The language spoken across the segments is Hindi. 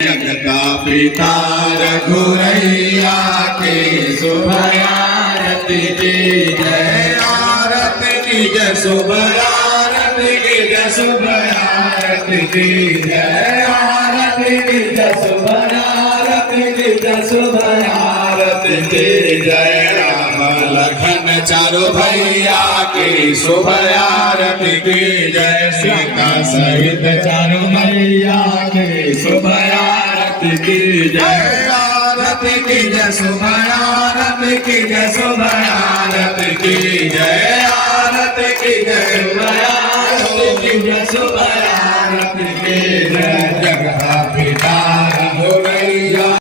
जग का पिता रघुरैया के शुभ आरती की जय, आरती की जय, शुभ आरती की जय, शुभ आरती की जय, आरती की जय, शुभ आरती की जय, शुभ आरती की जय। राम लखन चारों भैया की शुभ आरती की जय, सीता सहित चारों भैया की शुभ आरती की जय, आरती की जय, शुभ आरती की जय, शुभ आरती की जय, आरती की जय, शुभ आरती की जय, शुभ आरती की जय। जगत पिता रघुरैया।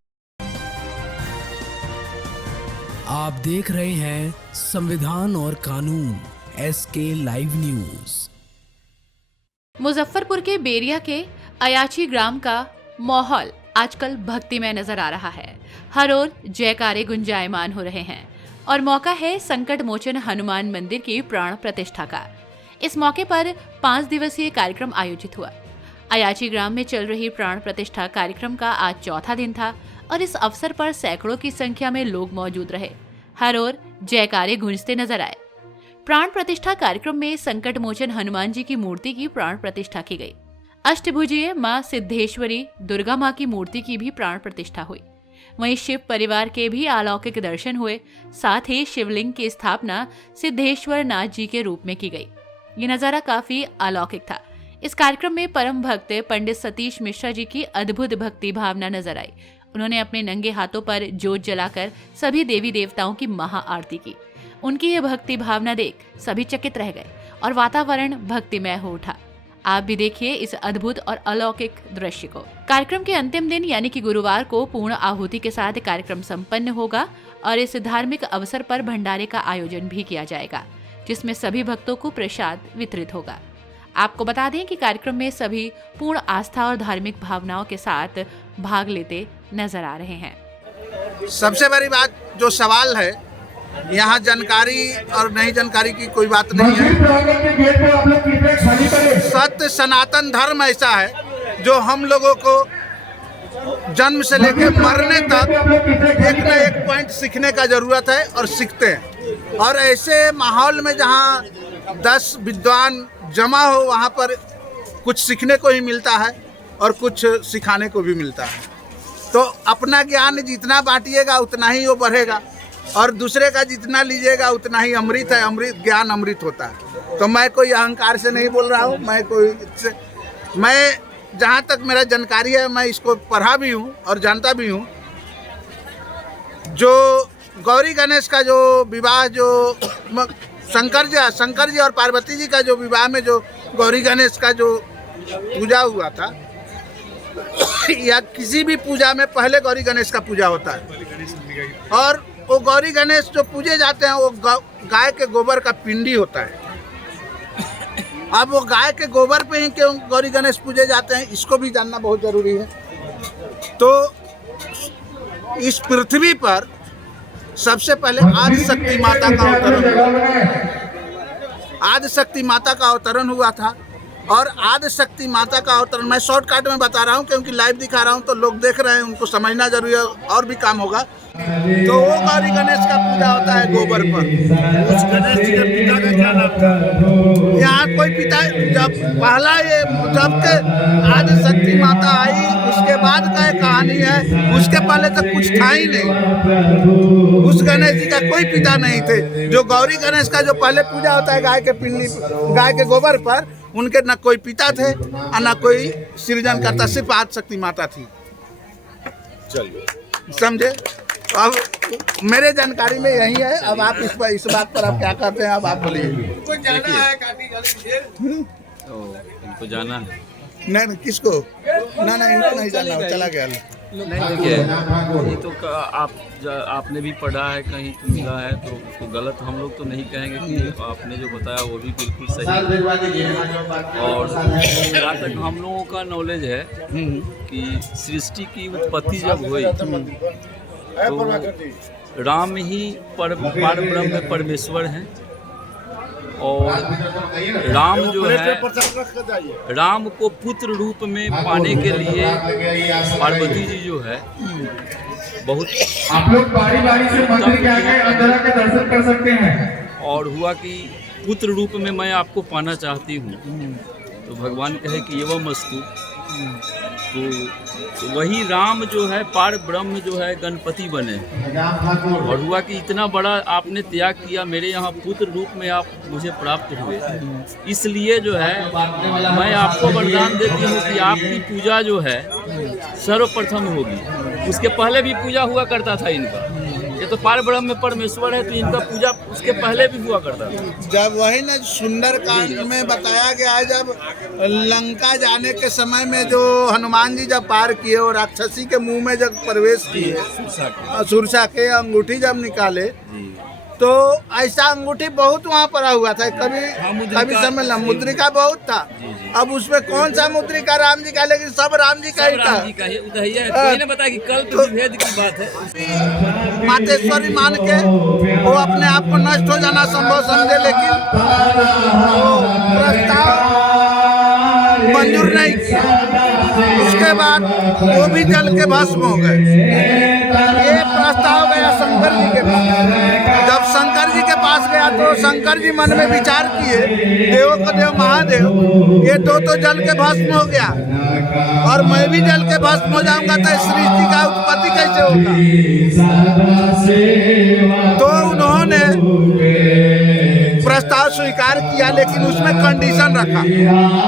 आप देख रहे हैं संविधान और कानून SK लाइव न्यूज। मुजफ्फरपुर के बेरिया के अयाची ग्राम का माहौल आजकल भक्तिमय नजर आ रहा है। हर ओर जयकारे गुंजायमान हो रहे हैं और मौका है संकट मोचन हनुमान मंदिर की प्राण प्रतिष्ठा का। इस मौके पर 5 दिवसीय कार्यक्रम आयोजित हुआ। अयाची ग्राम में चल रही प्राण प्रतिष्ठा कार्यक्रम का आज चौथा दिन था और इस अवसर पर सैकड़ों की संख्या में लोग मौजूद रहे। हर ओर जयकारे गूंजते नजर आए। प्राण प्रतिष्ठा कार्यक्रम में संकट मोचन हनुमान जी की मूर्ति की प्राण प्रतिष्ठा की गई। अष्टभुजीय मां सिद्धेश्वरी दुर्गा मां की मूर्ति की भी प्राण प्रतिष्ठा हुई। वहीं शिव परिवार के भी अलौकिक दर्शन हुए। साथ ही शिवलिंग की स्थापना सिद्धेश्वर नाथ जी के रूप में की गई। ये नजारा काफी अलौकिक था। इस कार्यक्रम में परम भक्त पंडित सतीश मिश्रा जी की अद्भुत भक्ति भावना नजर आई। उन्होंने अपने नंगे हाथों पर जोत जलाकर सभी देवी देवताओं की महा आरती की। उनकी यह भक्ति भावना देख सभी चकित रह गए और वातावरण भक्तिमय हो उठा। आप भी देखिए इस अद्भुत और अलौकिक दृश्य को। कार्यक्रम के अंतिम दिन यानी कि गुरुवार को पूर्ण आहुति के साथ कार्यक्रम संपन्न होगा और इस धार्मिक अवसर पर भंडारे का आयोजन भी किया जाएगा, जिसमें सभी भक्तों को प्रसाद वितरित होगा। आपको बता दें कि कार्यक्रम में सभी पूर्ण आस्था और धार्मिक भावनाओं के साथ भाग लेते नजर आ रहे हैं। सबसे बड़ी बात जो सवाल है, यहाँ जानकारी और नहीं जानकारी की कोई बात नहीं है। सत्य सनातन धर्म ऐसा है जो हम लोगों को जन्म से लेकर मरने तक एक न एक पॉइंट सीखने का जरूरत है और सीखते हैं। और ऐसे माहौल में जहाँ 10 विद्वान जमा हो, वहाँ पर कुछ सीखने को ही मिलता है और कुछ सिखाने को भी मिलता है। तो अपना ज्ञान जितना बांटिएगा उतना ही वो बढ़ेगा और दूसरे का जितना लीजिएगा उतना ही अमृत है। अमृत ज्ञान अमृत होता है। तो मैं कोई अहंकार से नहीं बोल रहा हूँ। मैं जहाँ तक मेरा जानकारी है, मैं इसको पढ़ा भी हूँ और जानता भी हूँ। जो गौरी गणेश का जो विवाह, जो शंकर जी और पार्वती जी का जो विवाह में जो गौरी गणेश का जो पूजा हुआ था, या किसी भी पूजा में पहले गौरी गणेश का पूजा होता है। और वो गौरी गणेश जो पूजे जाते हैं वो गाय के गोबर का पिंडी होता है। अब वो गाय के गोबर पे ही क्यों गौरी गणेश पूजे जाते हैं, इसको भी जानना बहुत जरूरी है। तो इस पृथ्वी पर सबसे पहले आदिशक्ति माता का अवतरण हुआ। आदिशक्ति माता का अवतरण हुआ था और आदिशक्ति माता का अवतरण मैं शॉर्टकट में बता रहा हूँ क्योंकि लाइव दिखा रहा हूँ तो लोग देख रहे हैं, उनको समझना जरूरी है और भी काम होगा। तो वो गौरी गणेश का पूजा होता है गोबर पर। उस गणेश जी के पिता का क्या नाम था? यहाँ कोई पिता, जब पहला ये जब के आदिशक्ति माता आई उसके बाद का कहानी है। उसके पहले तक कुछ था ही नहीं। उस गणेश जी का कोई पिता नहीं थे। जो गौरी गणेश का जो पहले पूजा होता है गाय के पिंडी, गाय के गोबर पर, उनके न कोई पिता थे और न कोई सृजन करता, सिर्फ आदिशक्ति माता थी। समझे? अब मेरे जानकारी में यही है। अब आप इस बात पर आप क्या करते हैं, अब आप बोलिए। इनको जाना है? नहीं किसको? ना इनको नहीं जाना, चला गया। ये तो आपने भी पढ़ा है, कहीं तो मिला है, तो उसको गलत हम लोग तो नहीं कहेंगे कि आपने जो बताया वो भी बिल्कुल सही है। और जहाँ तक हम लोगों का नॉलेज है कि सृष्टि की उत्पत्ति जब हुई तो राम ही पार ब्रह्म परमेश्वर हैं और राम जो है, राम को पुत्र रूप में पाने के लिए पार्वती जी जो है बहुत आप लोग बारी बारी से मंदिर के आगे अंदर के दर्शन कर सकते हैं। और हुआ कि पुत्र रूप में मैं आपको पाना चाहती हूँ, तो भगवान कहे कि एवं अस्तु। तो वही राम जो है पार ब्रह्म जो है गणपति बने, और हुआ कि इतना बड़ा आपने त्याग किया, मेरे यहाँ पुत्र रूप में आप मुझे प्राप्त हुए, इसलिए जो है मैं आपको वरदान देती हूँ कि आपकी पूजा जो है सर्वप्रथम होगी। उसके पहले भी पूजा हुआ करता था इनका, ये तो पार ब्रह्म में परमेश्वर है, तो इनका पूजा उसके पहले भी हुआ करता था। जब वही ना सुंदरकांड में बताया गया है, जब लंका जाने के समय में जो हनुमान जी जब पार किए और राक्षसी के मुंह में जब प्रवेश किए, सुरसा के अंगूठी जब निकाले, तो ऐसा अंगूठी बहुत वहाँ पड़ा हुआ था। कभी समय न मुद्रिका बहुत था। अब उसमें कौन सा मुद्रिका राम जी का, लेकिन सब राम जी का ही था। मैंने बताया कि कल तो भेद की बात है। मातेश्वरी मान के वो अपने आप को नष्ट हो जाना संभव समझे, लेकिन वो प्रस्ताव मंजूर नहीं किया। उसके बाद वो भी जल के भस्म हो गए। ये प्रस्ताव गया शंकर जी के पास। जब शंकर जी के पास गया तो शंकर जी मन में विचार किए, देवों को देव महादेव, ये तो जल के भस्म हो गया और मैं भी जल के भस्म हो जाऊंगा, तो इस सृष्टि का उत्पत्ति कैसे होगा। तो उन्होंने प्रस्ताव स्वीकार किया, लेकिन उसमें कंडीशन रखा,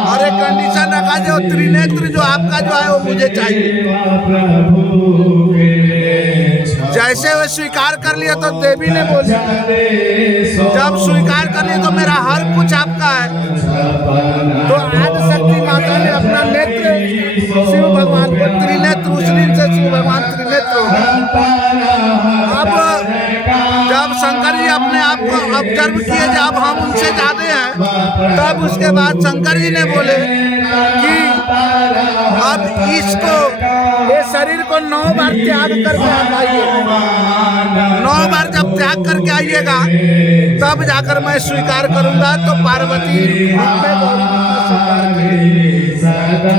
और एक कंडीशन रखा जो त्रिनेत्र जो आपका जो है वो मुझे चाहिए। जैसे वो स्वीकार कर लिया तो देवी ने बोली, जब स्वीकार कर लिया तो मेरा हर कुछ आपका है। तो आदि शक्ति माता ने अपना नेत्र शिव भगवान को त्रिनेत्र, उस दिन से शिव भगवान त्रिनेत्र हो गए। अब जब शंकर जी अपने आप को ऑब्जर्व किए जब हम उनसे ज्यादा हैं, तब उसके बाद शंकर जी ने बोले कि अब इसको, ये शरीर को 9 बार त्याग करके आइए। 9 बार जब त्याग करके आइएगा तब जाकर मैं स्वीकार करूंगा। तो पार्वती रूप में स्वीकार की।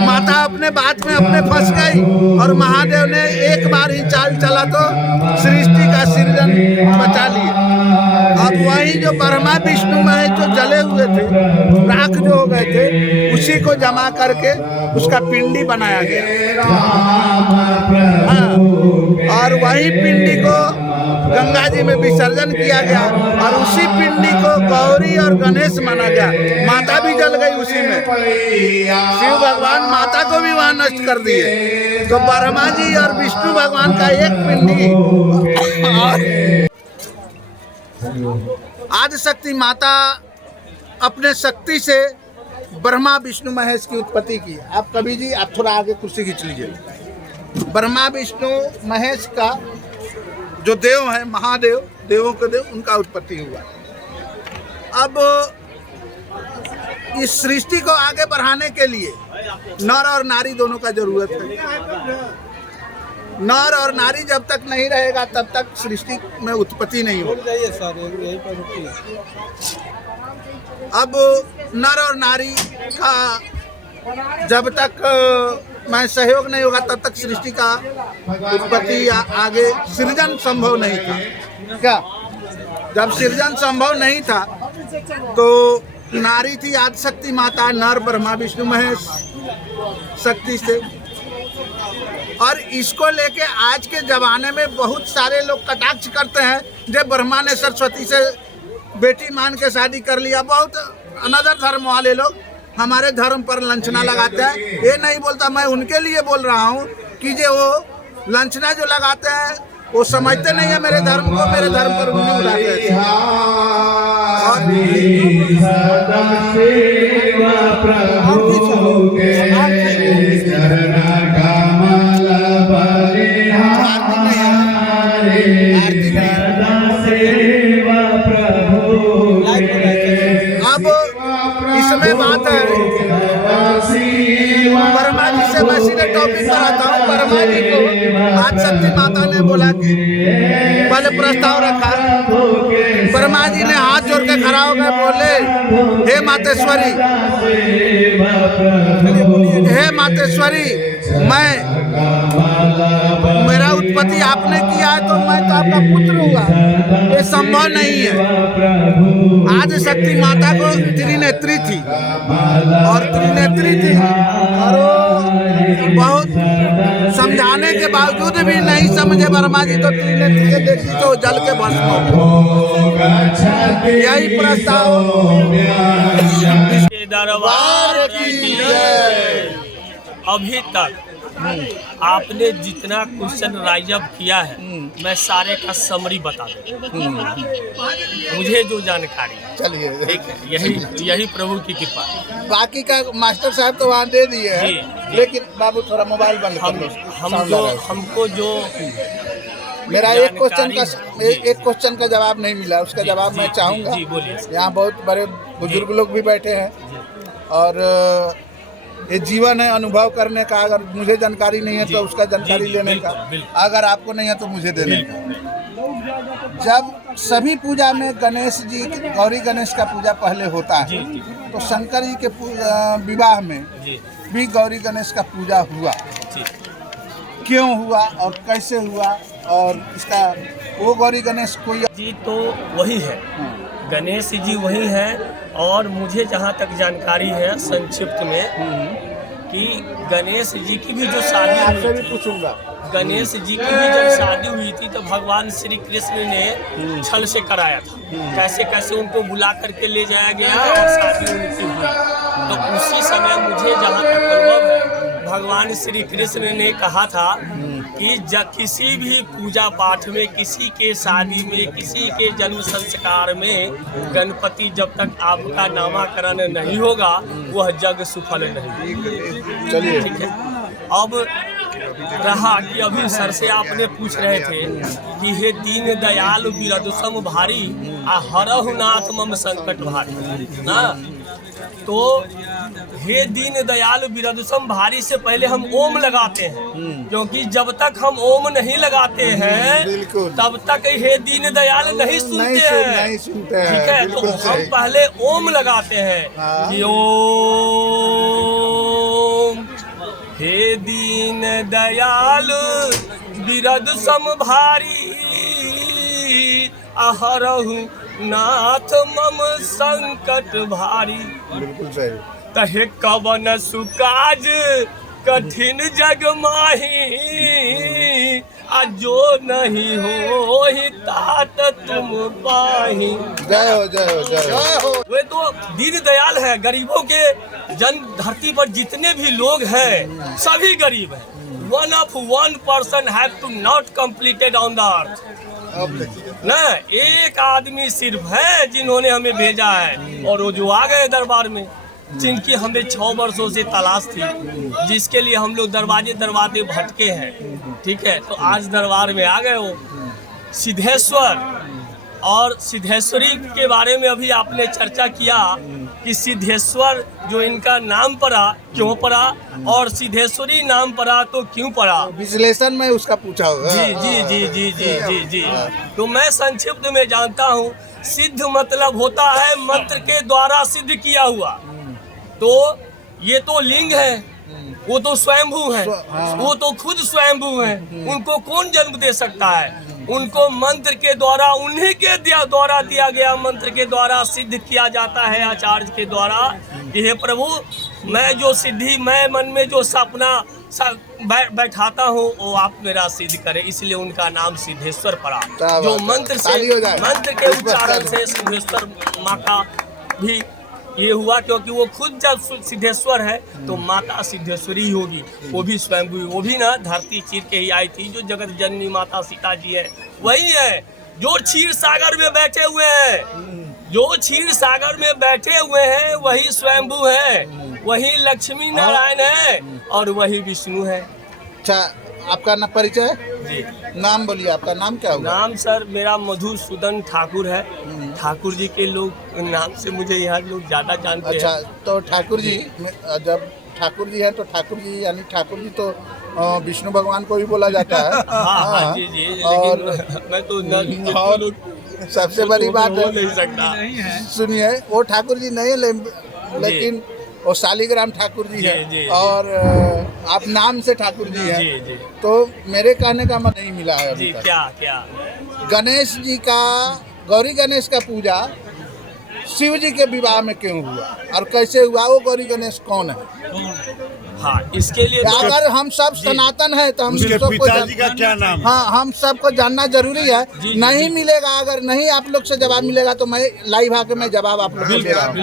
माता अपने बात में अपने फंस गई, और महादेव ने एक बार ही चाल चला तो सृष्टि का सृजन बचा लिया। अब वही जो ब्रह्मा विष्णु महेश जो जले हुए थे, राख जो हो गए थे, उसी को जमा करके उसका पिंडी बनाया गया। हाँ, और वही पिंडी को गंगा जी में विसर्जन किया गया, और उसी पिंडी को गौरी और गणेश माना गया। माता भी जल गई उसी में। शिव भगवान माता को भी वहां नष्ट कर दिए। तो ब्रह्मा जी और विष्णु भगवान का एक पिंडी, आदि शक्ति माता अपने शक्ति से ब्रह्मा विष्णु महेश की उत्पत्ति की। आप कभी जी आप थोड़ा आगे कुर्सी खींच लीजिए। ब्रह्मा विष्णु महेश का जो देव है, महादेव, देवों के देव, उनका उत्पत्ति हुआ। अब इस सृष्टि को आगे बढ़ाने के लिए नर और नारी दोनों का जरूरत है। नर और नारी जब तक नहीं रहेगा तब तक सृष्टि में उत्पत्ति नहीं होगी। अब नर और नारी का जब तक मैं सहयोग नहीं होगा तब तक सृष्टि का उत्पत्ति या आगे सृजन संभव नहीं था। क्या जब सृजन संभव नहीं था तो नारी थी आदिशक्ति माता, नर ब्रह्मा विष्णु महेश शक्ति से। और इसको लेके आज के जमाने में बहुत सारे लोग कटाक्ष करते हैं, जब ब्रह्मा ने सरस्वती से बेटी मान के शादी कर लिया। बहुत अनदर धर्म वाले लोग हमारे धर्म पर लांछना लगाते हैं। ये नहीं बोलता, मैं उनके लिए बोल रहा हूँ कि जो वो लांछना जो लगाते हैं वो समझते नहीं है मेरे धर्म को, मेरे धर्म पर उंगली उठाते हैं। अब इसमें बात है, ब्रह्मा जी से मैं सीधे टॉपिक पर आता हूँ। ब्रह्मा जी को आदिशक्ति माता ने बोला कि पहले प्रस्ताव रखा, ब्रह्मा जी ने हाथ जोड़ के खड़ा हो गए, बोले हे मातेश्वरी, हे मातेश्वरी, मेरा उत्पत्ति आपने किया है तो मैं तो आपका पुत्र हुआ, ये संभव नहीं है। आदि शक्ति माता को त्रिनेत्री थी और त्रिनेत्री थी और वो बहुत समझाने के बावजूद भी नहीं समझे ब्रह्मा जी, तो त्रिनेत्री के देखी तो जल के भस्म हो गए। यही प्रस्ताव दरबार की जय। अभी तक आपने जितना क्वेश्चन राइज अप किया है मैं सारे का समरी बता दूं, मुझे जो जानकारी। चलिए ठीक है, यही प्रभु की कृपा है। बाकी का मास्टर साहब तो वहाँ दे दिए हैं, लेकिन बाबू थोड़ा मोबाइल बंद कर लो। हमको जो मेरा एक क्वेश्चन का जवाब नहीं मिला, उसका जवाब मैं चाहूँगा। जी बोलिए। यहाँ बहुत बड़े बुजुर्ग लोग भी बैठे हैं और ये जीवन है अनुभव करने का। अगर मुझे जानकारी नहीं है तो उसका जानकारी लेने का, अगर आपको नहीं है तो मुझे देने का। जब सभी पूजा में गणेश जी, गौरी गणेश का पूजा पहले होता है, तो शंकर जी के विवाह में भी गौरी गणेश का पूजा हुआ। क्यों हुआ और कैसे हुआ, और इसका वो गौरी गणेश कोई जी तो वही है, गणेश जी वही है। और मुझे जहाँ तक जानकारी है संक्षिप्त में कि गणेश जी की भी जो शादी आपसे भी पूछूंगा, गणेश जी की भी जब शादी हुई थी तो भगवान श्री कृष्ण ने छल से कराया था। कैसे कैसे उनको बुला करके ले जाया गया और शादी उनकी हुई। तो उसी समय मुझे जहाँ तक अनुभव है, भगवान श्री कृष्ण ने कहा था कि किसी भी पूजा पाठ में, किसी के शादी में, किसी के जन्म संस्कार में गणपति जब तक आपका नामाकरण नहीं होगा वह जग सफल नहीं। चलिए ठीक है। अब रहा कि अभी सर से आपने पूछ रहे थे कि हे दीन दयाल बिरदुसम भारी आ हरहु नाथ मम संकट भारी ना। तो हे दीन दयाल बिरदुसम भारी से पहले हम ओम लगाते हैं, क्योंकि जब तक हम ओम नहीं लगाते हैं तब तक हे दीन दयाल नहीं सुनते हैं। ठीक है, तो हम पहले ओम लगाते हैं कि ओम हे दीन दयाल बिरदुसम भारी अहरहु नाथ मम संकट भारी। बिल्कुल सही। कहे कवन सुकाज कठिन जग माही आ जो नहीं हो तात तुम पाही। जय हो, जय हो, जय हो। वे तो दीन दयाल है। गरीबों के जन्म धरती पर जितने भी लोग हैं सभी गरीब हैं। 1% have to not completed on the earth. न एक आदमी सिर्फ है जिन्होंने हमें भेजा है, और वो जो आ गए दरबार में, जिनकी हमें 6 वर्षों से तलाश थी, जिसके लिए हम लोग दरवाजे दरवाजे भटके हैं। ठीक है, तो आज दरबार में आ गए वो सिद्धेश्वर। और सिद्धेश्वरी के बारे में अभी आपने चर्चा किया कि सिद्धेश्वर जो इनका नाम पड़ा, क्यों पड़ा, और सिद्धेश्वरी नाम पड़ा तो क्यों पड़ा, विश्लेषण में उसका पूछा होगा। जी जी जी जी जी जी जी। तो मैं संक्षिप्त में जानता हूँ, सिद्ध मतलब होता है मंत्र के द्वारा सिद्ध किया हुआ। तो ये तो लिंग है, वो तो स्वयंभू है, वो तो खुद स्वयंभू है। उनको कौन जन्म दे सकता है? उनको मंत्र के द्वारा, उन्हीं के द्वारा दिया गया मंत्र के द्वारा सिद्ध किया जाता है आचार्य के द्वारा कि हे प्रभु, मैं जो सिद्धि, मैं मन में जो सपना बैठाता हूँ वो आप मेरा सिद्ध करें। इसलिए उनका नाम सिद्धेश्वर पड़ा। जो मंत्र के उच्चारण से सिद्धेश्वर माँ का भी ये हुआ, क्योंकि वो खुद जब सिद्धेश्वर है तो माता सिद्धेश्वरी होगी। वो भी स्वयंभू, वो भी ना धरती चीर के ही आई थी। जो जगत जननी माता सीता जी है वही है जो क्षीर सागर में बैठे हुए हैं। जो क्षीर सागर में बैठे हुए हैं वही स्वयंभू है, वही लक्ष्मी नारायण है और वही विष्णु है। अच्छा, आपका ना परिचय जी, नाम बोलिए, आपका नाम क्या होगा? नाम सर मेरा मधुसूदन ठाकुर है। ठाकुर जी के लोग नाम से मुझे यहाँ लोग ज्यादा जानते हैं। अच्छा, तो ठाकुर जी, जब ठाकुर जी हैं तो ठाकुर जी यानी ठाकुर जी तो विष्णु भगवान को भी बोला जाता है। हाँ, जी जी, और लेकिन मैं तो सबसे बड़ी बात हो नहीं सकता। सुनिए, वो ठाकुर जी नहीं है, लेकिन वो शालिग्राम ठाकुर जी है जी। और आप नाम से ठाकुर जी जी हैं। जी तो मेरे कहने का मतलब नहीं मिला है जी। अभी तक। क्या गणेश जी का, गौरी गणेश का पूजा शिव जी के विवाह में क्यों हुआ और कैसे हुआ? वो गौरी गणेश कौन है? हाँ, इसके लिए अगर हम सब सनातन है तो हम उसके सबको पिताजी का क्या नाम है? हाँ, हम सबको जानना जरूरी है। जी, नहीं मिलेगा, अगर नहीं आप लोग से जवाब मिलेगा तो मैं लाइव आके मैं जवाब आप लोग को दे रहा हूँ।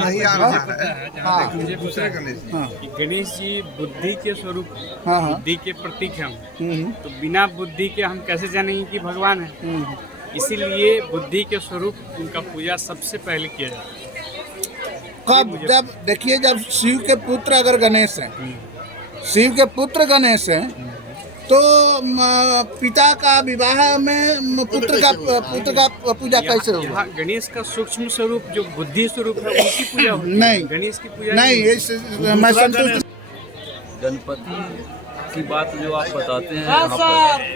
हाँ, गणेश जी बुद्धि के स्वरूप, हाँ, हाँ। बुद्धि के प्रतीक हैं हम। तो बिना बुद्धि के हम कैसे जानेंगे कि भगवान है? इसीलिए बुद्धि के स्वरूप उनका पूजा सबसे पहले किया जाता है। कब? जब देखिए, जब शिव के पुत्र अगर गणेश हैं, शिव के पुत्र गणेश हैं, तो पिता का विवाह में पुत्र का पूजा कैसे होगा? यहाँ गणेश का सूक्ष्म स्वरूप जो बुद्धि स्वरूप है उनकी पूजा होती है। नहीं। गणेश की पूजा नहीं, मैं संतुष्ट। गणपति की बात जो आप बताते हैं यहाँ पर,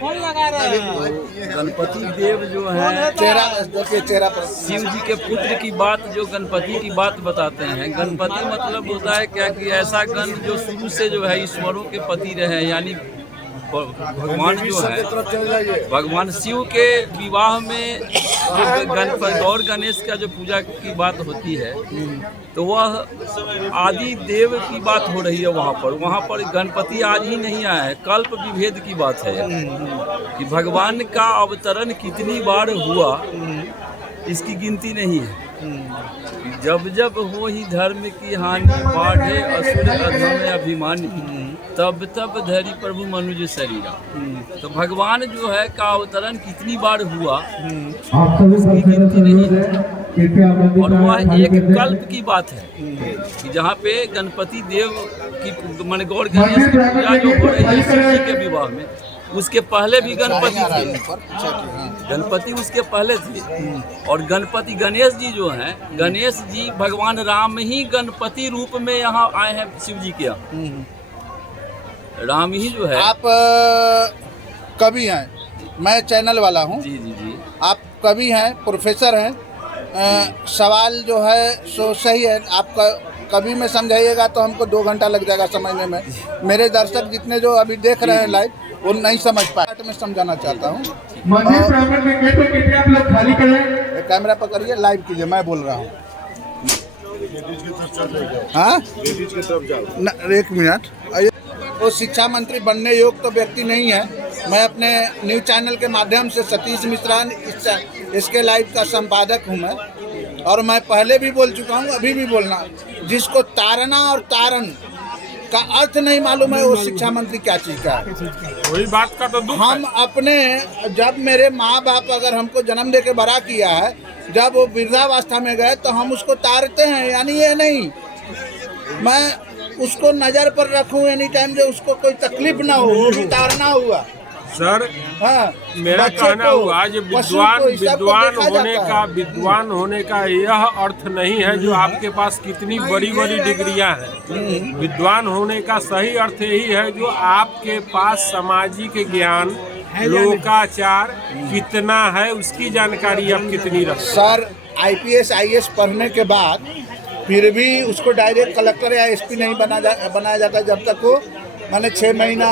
तो गणपति देव जो है चेहरा देखिए, चेहरा पर शिव जी के पुत्र की बात, जो गणपति की बात बताते हैं। गणपति मतलब होता है क्या कि ऐसा गण जो शुरू से जो है ईश्वरों के पति रहे, यानी भगवान जो है, भगवान शिव के विवाह में जो गणपति और गणेश का जो पूजा की बात होती है, तो वह आदि देव की बात हो रही है वहाँ पर गणपति आज ही नहीं आया है, कल्प विभेद की बात है कि भगवान का अवतरण कितनी बार हुआ इसकी गिनती नहीं है। जब जब हो ही धर्म की हानि, बाढ़े असुर अधम अभिमानी, तब तब धरी प्रभु मनुज शरीरा। तो भगवान जो है का अवतरण कितनी बार हुआ इसकी गिनती नहीं है। और वह एक कल्प की बात है कि जहाँ पे गणपति देव की मन गौर गणेश की पूजा जो हो रही है शिव जी के विवाह में, उसके पहले भी गणपति थे, गणपति उसके पहले थे। और गणपति गणेश जी जो हैं, गणेश जी भगवान राम ही गणपति रूप में यहाँ आए हैं शिव जी के यहाँ। राम ही जो है। आप कवि हैं, मैं चैनल वाला हूँ। जी जी जी। आप कवि हैं, प्रोफेसर हैं। सवाल जो है सो सही है, आपका कवि में समझाइएगा तो हमको 2 घंटा लग जाएगा समझने में। मेरे दर्शक जितने जो अभी देख रहे हैं लाइव, वो नहीं समझ पाए, मैं समझाना चाहता हूँ। कैमरा पकड़िए, लाइव कीजिए, मैं बोल रहा हूँ। हाँ, एक मिनट। वो शिक्षा मंत्री बनने योग्य तो व्यक्ति नहीं है। मैं अपने न्यूज चैनल के माध्यम से सतीश मिश्रा इसके लाइव का संपादक हूँ मैं, और मैं पहले भी बोल चुका हूँ, अभी भी बोलना, जिसको तारना और तारण का अर्थ नहीं मालूम है, वो शिक्षा मंत्री क्या चीज का है। वही बात का तो दुख हम अपने, जब मेरे माँ बाप अगर हमको जन्म दे के बड़ा किया है, जब वो वृद्धावस्था में गए तो हम उसको तारते हैं, यानी ये नहीं मैं उसको नजर पर रखूं एनी टाइम, जो उसको कोई तकलीफ ना हो, वो भी तारना हुआ सर। हाँ, मेरा कहना हुआ जो विद्वान होने का यह अर्थ नहीं है जो आपके पास कितनी बड़ी बड़ी डिग्रियां हैं। विद्वान होने का सही अर्थ यही है जो आपके पास सामाजिक ज्ञान, लोकाचार कितना है, उसकी जानकारी आप कितनी रखते हैं। सर, IPS IAS पढ़ने के बाद फिर भी उसको डायरेक्ट कलेक्टर या SP नहीं बनाया जाता जब तक वो माने 6 महीना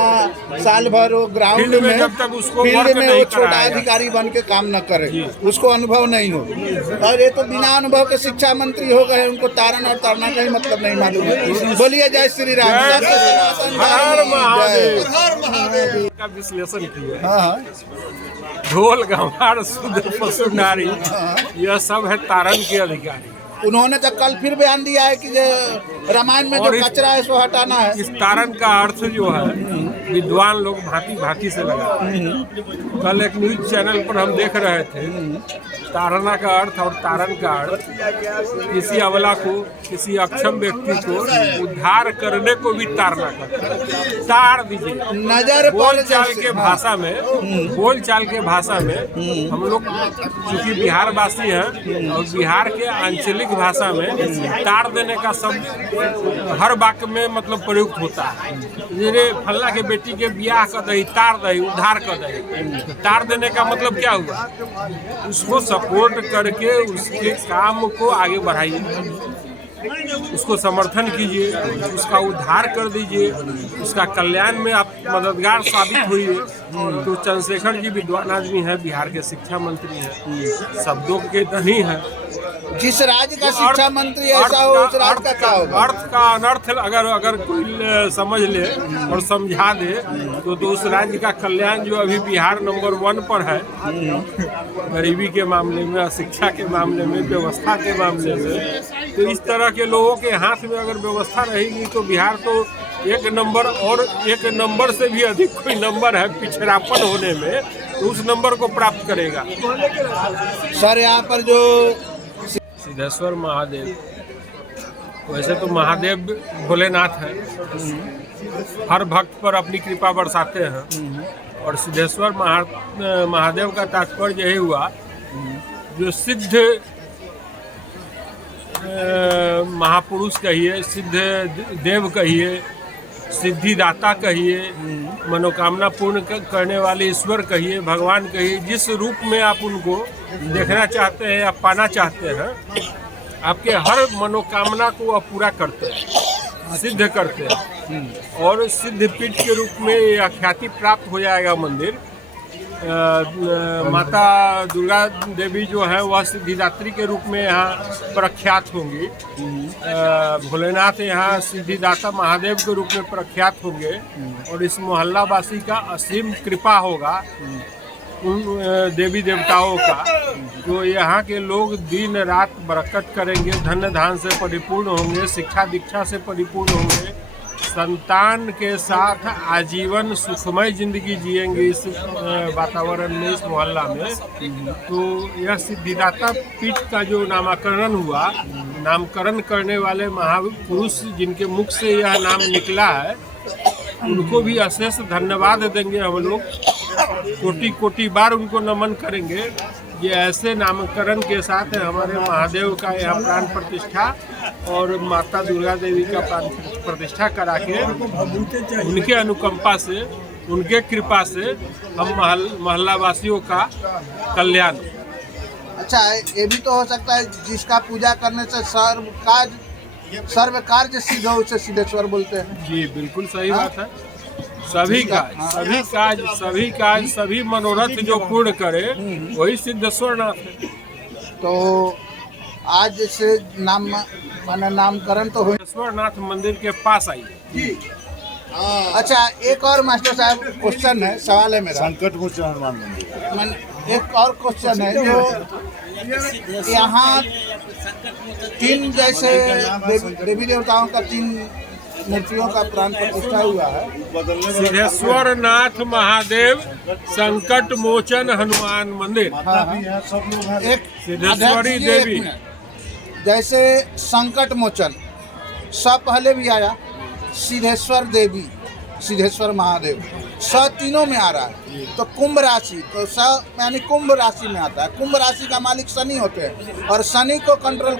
साल भर वो ग्राउंड में जब तक उसको फील्ड में वो छोटा अधिकारी बन के काम न करे, उसको अनुभव नहीं हो। और ये तो बिना अनुभव के शिक्षा मंत्री हो गए, उनको तारण और तारना का ही मतलब नहीं मालूम है। बोलिए जय श्री राम। हर महादेव का विश्लेषण किया। हाँ, ढोल गंवार शुद्ध पशु नारी, यह सब है तारण के अधिकारी। उन्होंने तो कल फिर बयान दिया है कि रामायण में जो कचरा है सो हटाना है। इस तारण का अर्थ जो है विद्वान लोग भांति भांति से लगाते हैं। कल एक न्यूज चैनल पर हम देख रहे थे, तारणा का अर्थ और तारण का अर्थ किसी अबला को, किसी अक्षम व्यक्ति को उद्धार करने को भी तारना करता है। तार दीजिए। नजर बोलचाल के भाषा में, बोलचाल के भाषा में हम लोग चूंकि बिहार वासी हैं और बिहार के आंचलिक भाषा में तार देने का शब्द हर वाक्य में मतलब प्रयुक्त होता है। मेरे फल्ला के बेटे बेटी के ब्याह कर दही, तार दही, उद्धार कर दही। तो तार देने का मतलब क्या हुआ? उसको सपोर्ट करके उसके काम को आगे बढ़ाइए, उसको समर्थन कीजिए, उसका उद्धार कर दीजिए, उसका कल्याण में आप मददगार साबित हुई। तो चंद्रशेखर जी विद्वान आदमी है, बिहार के शिक्षा मंत्री हैं, शब्दों के धनी हैं। जिस राज्य का शिक्षा मंत्री ऐसा हो उस राज्य का क्या होगा? अर्थ का अनर्थ अगर कोई समझ ले और समझा दे तो उस राज्य का कल्याण जो अभी बिहार नंबर 1 पर है, गरीबी के मामले में, शिक्षा के मामले में, व्यवस्था के मामले में, तो इस तरह के लोगों के हाथ में अगर व्यवस्था रहेगी तो बिहार तो एक नंबर और एक नंबर से भी अधिक कोई नंबर है पिछड़ापन होने में, तो उस नंबर को प्राप्त करेगा। सर यहाँ पर जो सिद्धेश्वर महादेव, वैसे तो महादेव भोलेनाथ है, हर भक्त पर अपनी कृपा बरसाते हैं। और सिद्धेश्वर महादेव का तात्पर्य यही हुआ, जो सिद्ध महापुरुष कहिए, सिद्ध देव कहिए, सिद्धिदाता कहिए, मनोकामना पूर्ण करने वाले ईश्वर कहिए, भगवान कहिए, जिस रूप में आप उनको देखना चाहते हैं या पाना चाहते हैं, आपके हर मनोकामना को आप पूरा करते हैं, सिद्ध करते हैं। और सिद्ध पीठ के रूप में यह ख्याति प्राप्त हो जाएगा मंदिर। माता दुर्गा देवी जो है वह सिद्धिदात्री के रूप में यहाँ प्रख्यात होंगी, भोलेनाथ यहाँ सिद्धिदाता महादेव के रूप में प्रख्यात होंगे, और इस मोहल्ला वासी का असीम कृपा होगा उन देवी देवताओं का, जो यहाँ के लोग दिन रात बरकत करेंगे, धन धान से परिपूर्ण होंगे, शिक्षा दीक्षा से परिपूर्ण होंगे, संतान के साथ आजीवन सुखमय जिंदगी जिएंगे इस वातावरण में, इस मोहल्ला में। तो यह सिद्धिदाता पीठ का जो नामकरण हुआ, नामकरण करने वाले महापुरुष जिनके मुख से यह नाम निकला है, उनको भी अशेष धन्यवाद देंगे हम लोग, कोटि कोटि बार उनको नमन करेंगे। ये ऐसे नामकरण के साथ हमारे महादेव का यहाँ प्राण प्रतिष्ठा और माता दुर्गा देवी का प्राण प्रतिष्ठा करा के उनके अनुकंपा से, उनके कृपा से हम मोहल्ला वासियों का कल्याण। अच्छा, ये भी तो हो सकता है जिसका पूजा करने से सर्व कार्य सिद्ध हो, उसे सिद्धेश्वर बोलते हैं। जी बिल्कुल सही बात है। सभी काज सभी मनोरथ जो पूर्ण करे वही सिद्धेश्वर नाथ है। तो आज से नामकरण तो हो। सिद्धेश्वर नाथ मंदिर के पास आइए। अच्छा, एक और मास्टर साहब क्वेश्चन है, सवाल है मेरा। संकट मोचन हनुमान मंदिर। एक और क्वेश्चन है, जो यहाँ 3 जैसे देवी देवताओं का 3 मूर्तियों का प्राण प्रतिष्ठा हुआ है। सिद्धेश्वर नाथ महादेव संकट मोचन हनुमान मंदिर। एक सिद्धेश्वरी देवी, जैसे संकट मोचन सब पहले भी आया, सिद्धेश्वर देवी, सिद्धेश्वर महादेव, स तीनों में आ रहा है। तो कुंभ राशि, तो स यानी कुंभ राशि में आता है। कुंभ राशि का मालिक शनि होते हैं, और शनि को कंट्रोल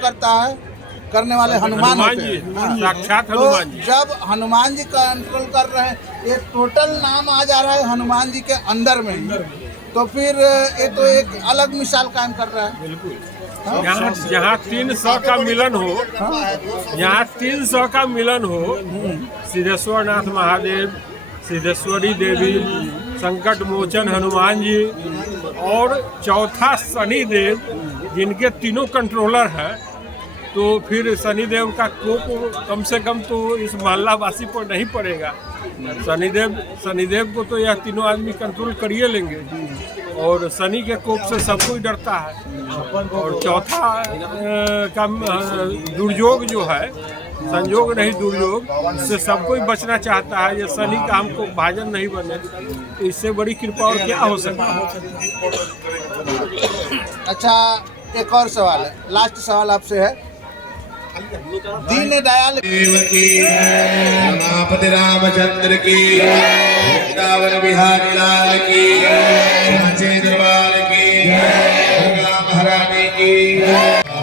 करने वाले हनुमान होते हैं। साक्षात तो हनुमान जी। जब हनुमान जी कंट्रोल कर रहे हैं, ये टोटल नाम आ जा रहा है हनुमान जी के अंदर में ही, तो फिर ये तो एक अलग मिसाल कायम कर रहा है। बिल्कुल। जहाँ 300 का मिलन हो, यहाँ 300 का मिलन हो, सिद्धेश्वर नाथ महादेव, सिद्धेश्वरी देवी, संकट मोचन हनुमान जी और चौथा शनि देव, जिनके तीनों कंट्रोलर हैं, तो फिर शनिदेव का कोप कम से कम तो इस मोहल्ला वासी पर नहीं पड़ेगा। शनिदेव को तो यह तीनों आदमी कंट्रोल करिए लेंगे, और शनि के कोप से सब कोई डरता है। और चौथा का दुर्योग जो है, संयोग नहीं दुर्योग, इससे सब कोई बचना चाहता है। ये शनि का हमको भाजन नहीं बने, तो इससे बड़ी कृपा और क्या हो सकता है। अच्छा, एक और सवाल है, लास्ट सवाल आपसे है। दीन दयाल देव की रमापति रामचंद्र की, वृंदावन बिहारी लाल की, सांचे दरबार की, दुर्गा महारानी की,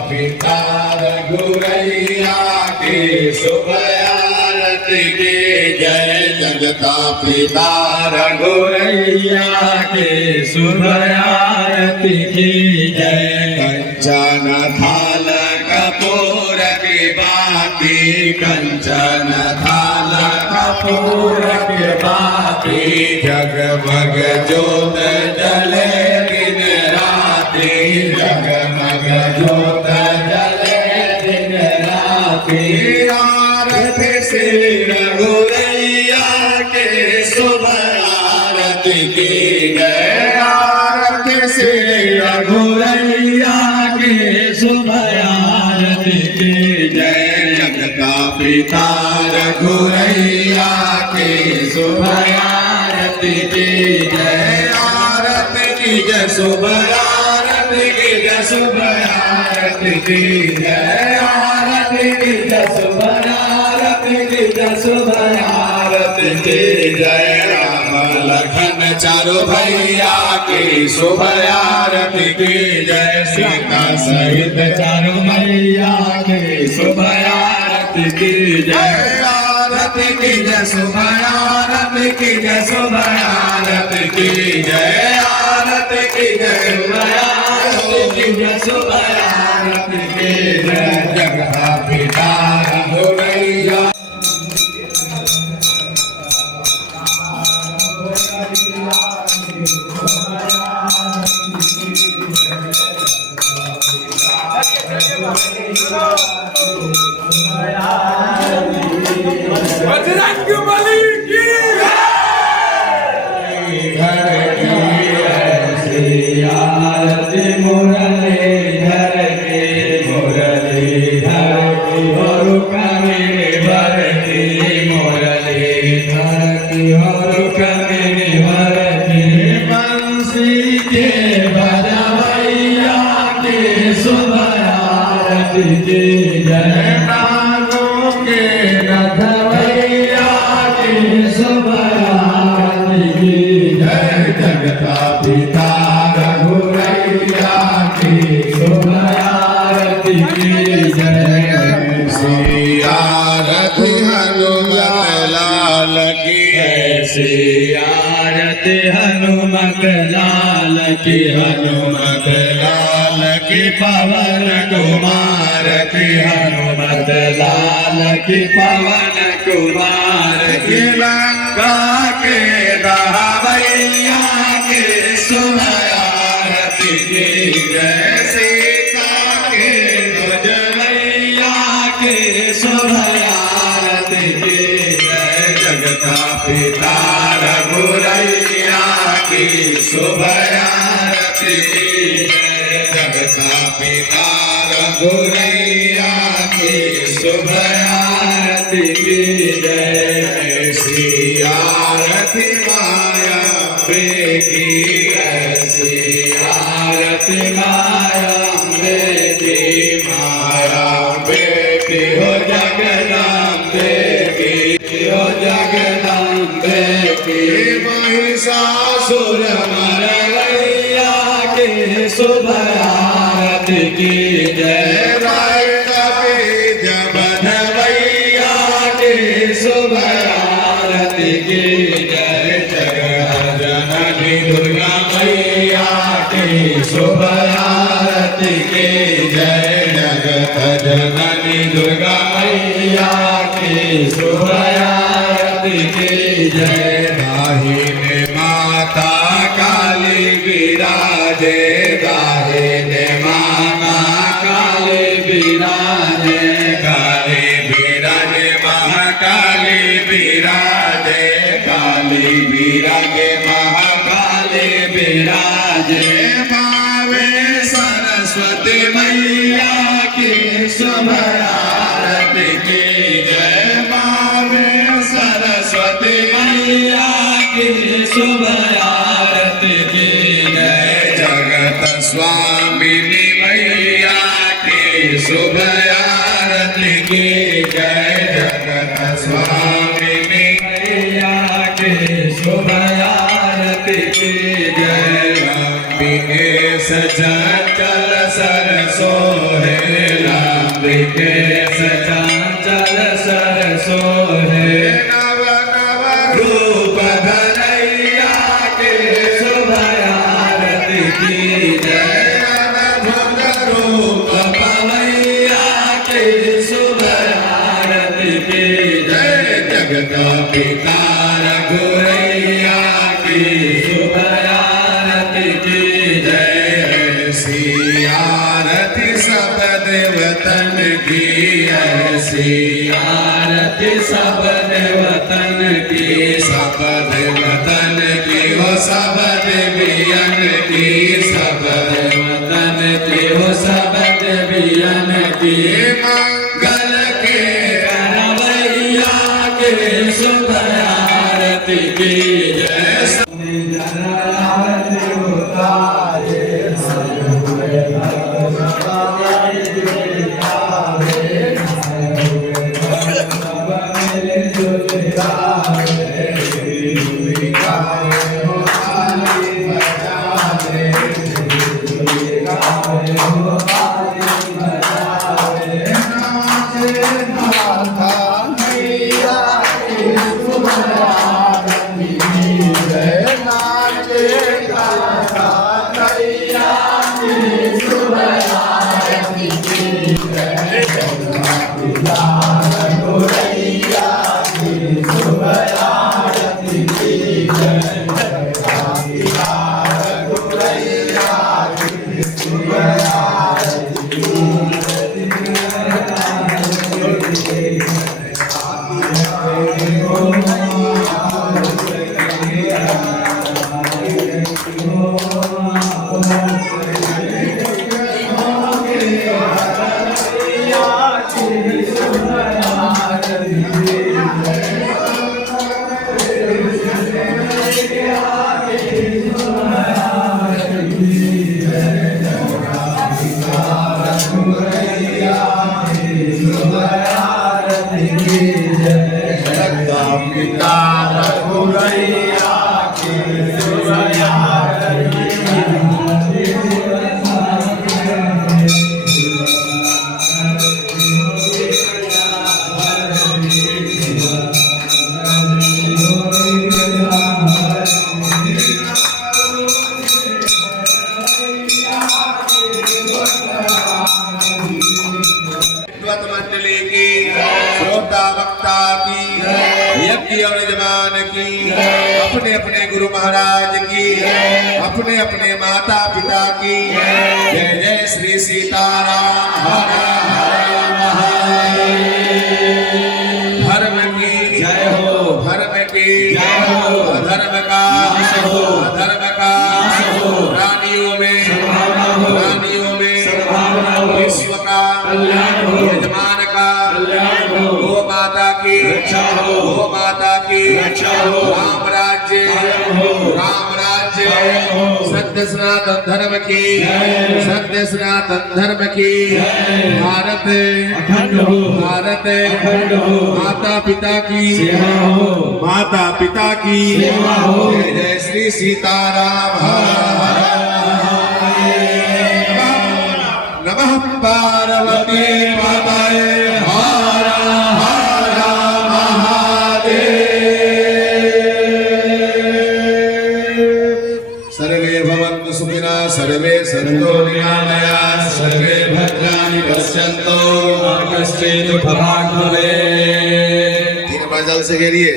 पिता रघुरैया की शुभ आरती की जय। जगता पिता रघुरैया के शुभ आरती की जय। कंचन थाल कपूर की बाती, कंचन थाल कपूर की बाती, जगमग ज्योत जले दिन राती, जगमग ज्योत जले दिन राती। आरती श्री रघुरैया के शुभ आरती की जय। आरती श्री रघुरैया के शुभ आरती की जय। जगता पिता रघुरैया के शुभ आरती की जय। आरती की जय शुभ आरती की जय शुभ आरती की जय। आरती की जय शुभ आरती की जय शुभ आरती की जय। राम लखन चारों भैया की शुभ आरती की जय। सीता सहित चारों मैया की शुभ आरती की जय। आरती की जय शुभ आरती की जय शुभ आरती की जय। आरती की जय शुभ आरती की जय शुभ आरती की जय। जगता पिता रघुरैया बजरंग बली की आरती मुरलीधर की, मुरलीधर की और कमिवर की, मुरलीधर की और कमिवर की। बंसी के बजवैया की शुभ आरती की जय। नागों के नथवैया की शुभ आरती की जय। जगता पिता रघुरैया की शुभ आरती की जय। श्री आरती हनुमत लाल की जय। श्री आरती हनुमत लाल की, हनुमत लाल की पवन कुमार की, हनुमत लाल की पवन कुमार की। लंका के दहवैया के शुभ आरती की जय। सीता के दुजवैया के शुभ आरती की जय। जगता पिता रघुरैया की शुभ आरती की जय। जगता पिता रघुरैया की शुभ आरती की जय। श्री आरती माया बेटी, श्री आरती माया बेटी, माया बेटी हो जगदम्बे की, हो जगदम्बे की। महिषासुर मरवैया के शुभ आरती की जय। भैया के शुभ आरती की जय। जगत जननी दुर्गा मैया के शुभ आरती की जय। जगत जननी दुर्गा मैया के शुभ आरती की जय। दाहिने माता काली विराजे, दाहिने माता काली विराजे, काली विराजे महाकाली विराजे, काली विराजे महाकाली विराजे। मावे सरस्वती मैया की शुभ आरती की जय। मावे सरस्वती मैया की शुभ आरती की जय। जगत स्वामिनी मैया की शुभ आरती की जय। जगत स्वामिनी मैया की शुभ आरती की जय। लंबिके सचल सरसो है, लंबिके सचल सरसो है। नव नव देवतन की ऐसी आरती सब देवतन की, सब देवतन की हो सब देवियन की, सब देवतन की हो सब देवियन की। मंगल के करवैया के शुभ आरती की जय। मंडली की, श्रोता वक्ता की, यज्ञ और यजमान की, अपने अपने गुरु महाराज की, अपने अपने माता पिता की। जय जय श्री सीताराम। हर हर महादेव। धर्म की जय हो, धर्म की जय हो, अधर्म का अधर्म का प्राणियों में विश्व का यजमान का गो माता की रक्षा हो, गो माता की रक्षा हो। राम राज्य सत्य सनातन धर्म की, सत्य सनातन धर्म की। भारत भारत माता पिता की सेवा हो, माता पिता की सेवा हो। जय जय श्री सीताराम। नमः पार्वती माताये। हर हर महादेव। सर्वे भवन्तु सुखिनः, सर्वे सन्तु निरामयाः, सर्वे भद्राणि पश्यन्तु मा कश्चित् दुःखभाग् भवेत्। तीन बार जल से घेरिए।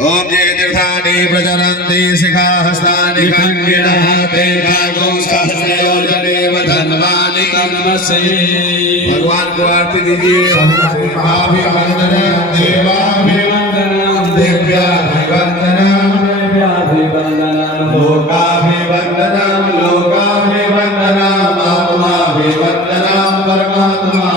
ओम जय तीर्थानि प्रचरन्ति शिखा हस्तानि खण्डिनः ते भागो सहस्रयोजनेव धन्वानि नमस्ते। भगवान को आरती दीजिए। महाभिवन्दनं देवाभिवन्दनं देव्याभिवन्दनं लोकाभिवन्दनं लोकाभिवन्दनं आत्माभिवन्दनं परमात्मा।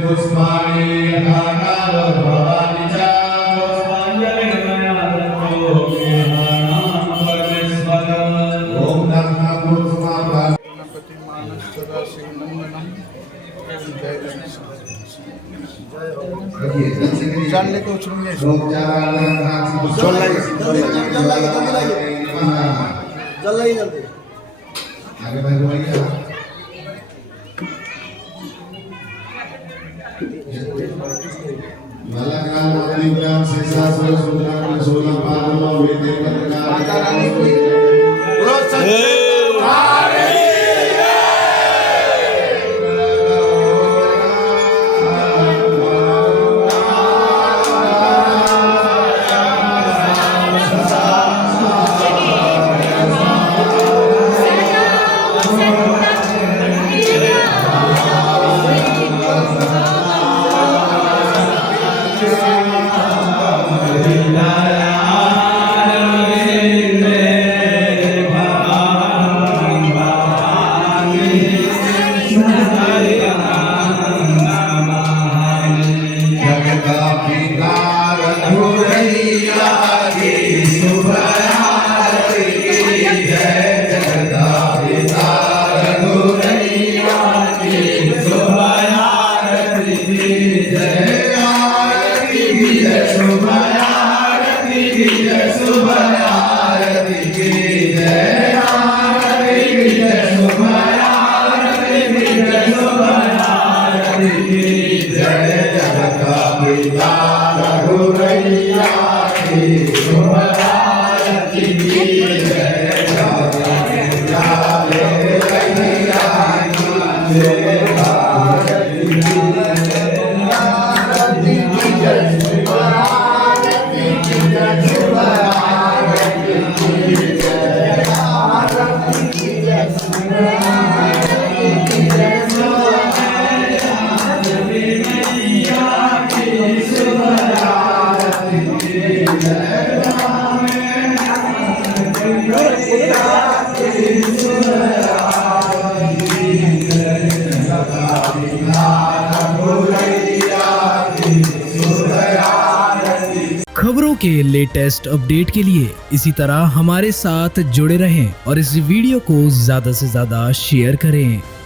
पुष्पाणि जान लेके उछलूंगे आगे बढ़ भैया मलकाल मंदिर से शास्त्र सुंदर 16 पावनों वेदे माता रानी की बोलो सच्चे खबरों के लेटेस्ट अपडेट के लिए इसी तरह हमारे साथ जुड़े रहें और इस वीडियो को ज्यादा से ज्यादा शेयर करें।